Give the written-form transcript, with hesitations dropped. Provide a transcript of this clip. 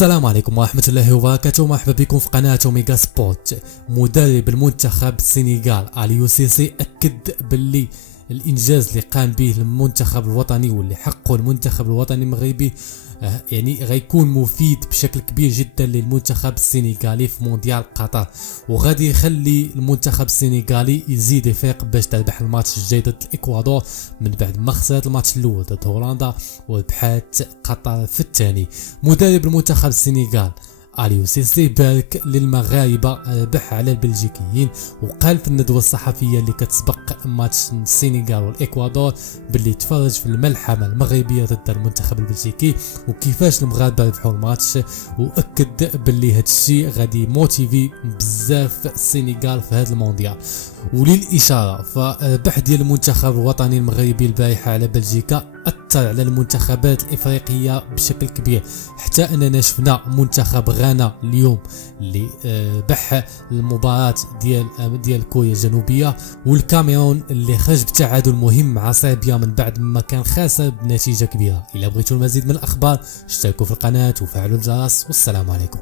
السلام عليكم ورحمة الله وبركاته. مرحبا بكم في قناة أوميغا سبورت. مدرب المنتخب السنغال أليو سيسي أكد باللي الإنجاز اللي قام به المنتخب الوطني واللي حقه المنتخب الوطني المغربي يعني غيكون مفيد بشكل كبير جدا للمنتخب السنغالي في مونديال قطر، وغادي يخلي المنتخب السنغالي يزيد يفيق باش تربح الماتش الجاي ضد الاكوادور من بعد ما خسرت الماتش الاول ضد هولندا وربحت قطر في الثاني. مدرب المنتخب السنغال أليو سيسي بارك للمغاربه ربح على البلجيكيين، وقال في الندوه الصحفيه اللي كتسبق ماتش السنغال والاكوادور باللي تفرج في الملحمه المغربيه ضد المنتخب البلجيكي وكيفاش المغاربه ربحوا الماتش، واكد باللي هذا الشيء غادي موتيفي بزاف السنغال في هذا المونديال. وللاشاره فربح ديال المنتخب الوطني المغربي البارحه على بلجيكا اثر على المنتخبات الافريقيه بشكل كبير، حتى اننا شفنا منتخب غانا اليوم اللي بح المباراه ديال كوريا الجنوبيه، والكاميرون اللي خرج بتعادل مهم مع صربيا من بعد ما كان خاسر بنتيجه كبيره. الا بغيتوا المزيد من الاخبار اشتركوا في القناه وفعلوا الجرس، والسلام عليكم.